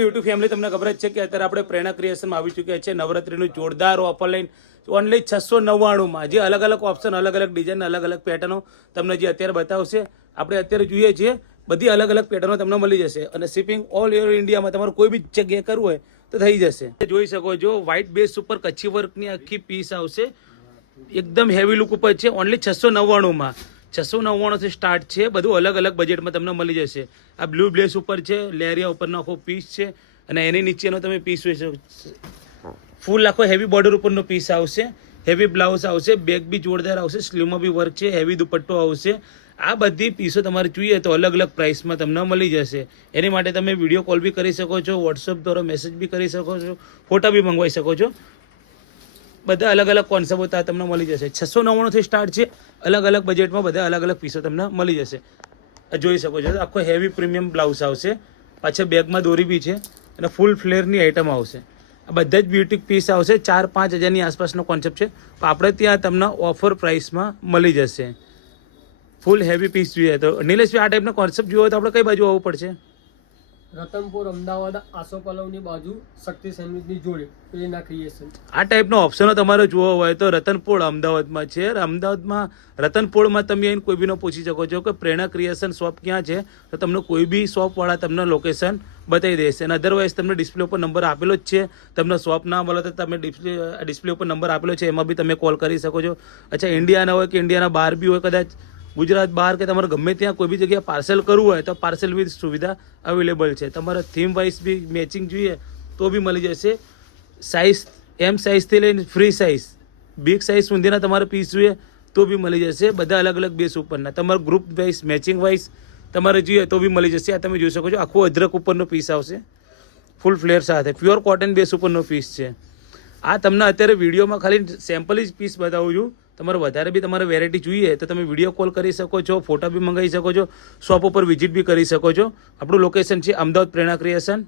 YouTube family તમને ખબર જ છે કે અત્યારે આપણે પ્રેરણા ક્રિએશનમાં આવી ચૂક્યા છે નવરાત્રીનું જોરદાર ઓફર લઈને ઓનલી 699માં જે અલગ અલગ ઓપ્શન અલગ અલગ ડિઝાઇન અલગ અલગ પેટર્નો તમને જે અત્યારે બતાવશે આપણે અત્યારે જોઈએ છીએ બધી અલગ અલગ પેટર્નો તમને મળી જશે અને શિપિંગ ઓલ ઓવર ઇન્ડિયામાં તમારે કોઈ બી જગ્યાએ કરવું હોય તો થઈ જશે જોઈ શકો છો વ્હાઇટ બેઝ ઉપર કચ્છી વર્કની આખી પીસ આવશે એકદમ હેવી લુક ઉપર છે ઓનલી 699માં 699 થી સ્ટાર્ટ છે બધું અલગ અલગ બજેટમાં તમને મળી જશે આ બ્લુ બ્લેસ ઉપર છે લેરિયા ઉપરનો આખો પીસ છે અને એની નીચેનો તમે પીસ જોઈ શકો ફૂલ આખો હેવી બોર્ડર ઉપરનો પીસ આવશે હેવી બ્લાઉઝ આવશે બેક બી જોરદાર આવશે સ્લીવમાં બી વર્ક છે હેવી દુપટ્ટો આવશે આ બધી પીસો તમારે જોઈએ તો અલગ અલગ પ્રાઇસમાં તમને મળી જશે એની માટે તમે વિડીયો કોલ બી કરી શકો છો વોટ્સઅપ દ્વારા મેસેજ બી કરી શકો છો ફોટા બી મંગવાઈ શકો છો બધા અલગ અલગ કોન્સેપ્ટ તમને મળી જશે 699 થી સ્ટાર્ટ છે અલગ અલગ બજેટમાં બધા અલગ અલગ પીસો તમને મળી જશે જોઈ શકો છો આખો હેવી પ્રીમિયમ બ્લાઉઝ આવશે પાછળ બેગમાં દોરી બી છે અને ફૂલ ફ્લેરની આઇટમ આવશે આ બધા જ બ્યુટિક પીસ આવશે 4-5 હજારની આસપાસનો કોન્સેપ્ટ છે તો આપણે ત્યાં તમને ઓફર પ્રાઇસમાં મળી જશે ફૂલ હેવી પીસ જોઈએ તો નિલેશભાઈ આ ટાઈપનો કોન્સેપ્ટ જોયો તો આપણે કઈ બાજુ આવવું પડશે રતનપુર અમદાવાદ આસોપાલવની બાજુ શક્તિ સેન્ડવિચની જોડે પ્રેરણા ક્રિએશન આ ટાઈપનો ઓપ્શનો તમારે જોવો હોય તો રતનપુર અમદાવાદમાં છે અમદાવાદમાં રતનપુરમાં તમે આવીને કોઈ બીનો પૂછી શકો છો કે પ્રેરણા ક્રિએશન શોપ ક્યાં છે તો તમને કોઈ બી શોપવાળા તમને લોકેશન બતાવી દેશે અને અધરવાઇઝ તમને ડિસ્પ્લે ઉપર નંબર આપેલો જ છે તમને શોપ ના મળે તો તમે ડિસ્પ્લે ઉપર નંબર આપેલો છે એમાં બી તમે કોલ કરી શકો છો અચ્છા ઇન્ડિયાના હોય કે ઇન્ડિયાના બહાર બી હોય કદાચ ગુજરાત બહાર કે તમારે ગમે ત્યાં કોઈ બી જગ્યાએ પાર્સલ કરવું હોય તો પાર્સલ વિથ સુવિધા અવેલેબલ છે તમારે થીમ વાઇઝ બી મેચિંગ જોઈએ તો બી મળી જશે સાઇઝ એમ સાઇઝથી લઈને ફ્રી સાઇઝ બિગ સાઇઝ સુધીના તમારે પીસ જોઈએ તો બી મળી જશે બધા અલગ અલગ બેસ ઉપરના તમારે ગ્રુપ વાઇઝ મેચિંગ વાઇઝ તમારે જોઈએ તો બી મળી જશે આ તમે જોઈ શકો છો આખું અદરક ઉપરનો પીસ આવશે ફૂલ ફ્લેર સાથે પ્યોર કોટન બેસ ઉપરનો પીસ છે આ તમને અત્યારે વિડીયોમાં ખાલી સેમ્પલ જ પીસ બતાવું છું તમારે વધારે બી તમારે વેરાયટી જોઈએ તો તમે વિડીયો કોલ કરી શકો છો ફોટા બી મંગાવી શકો છો શોપ ઉપર વિઝિટ બી કરી શકો છો આપણું લોકેશન છે અમદાવાદ પ્રેરણા ક્રિએશન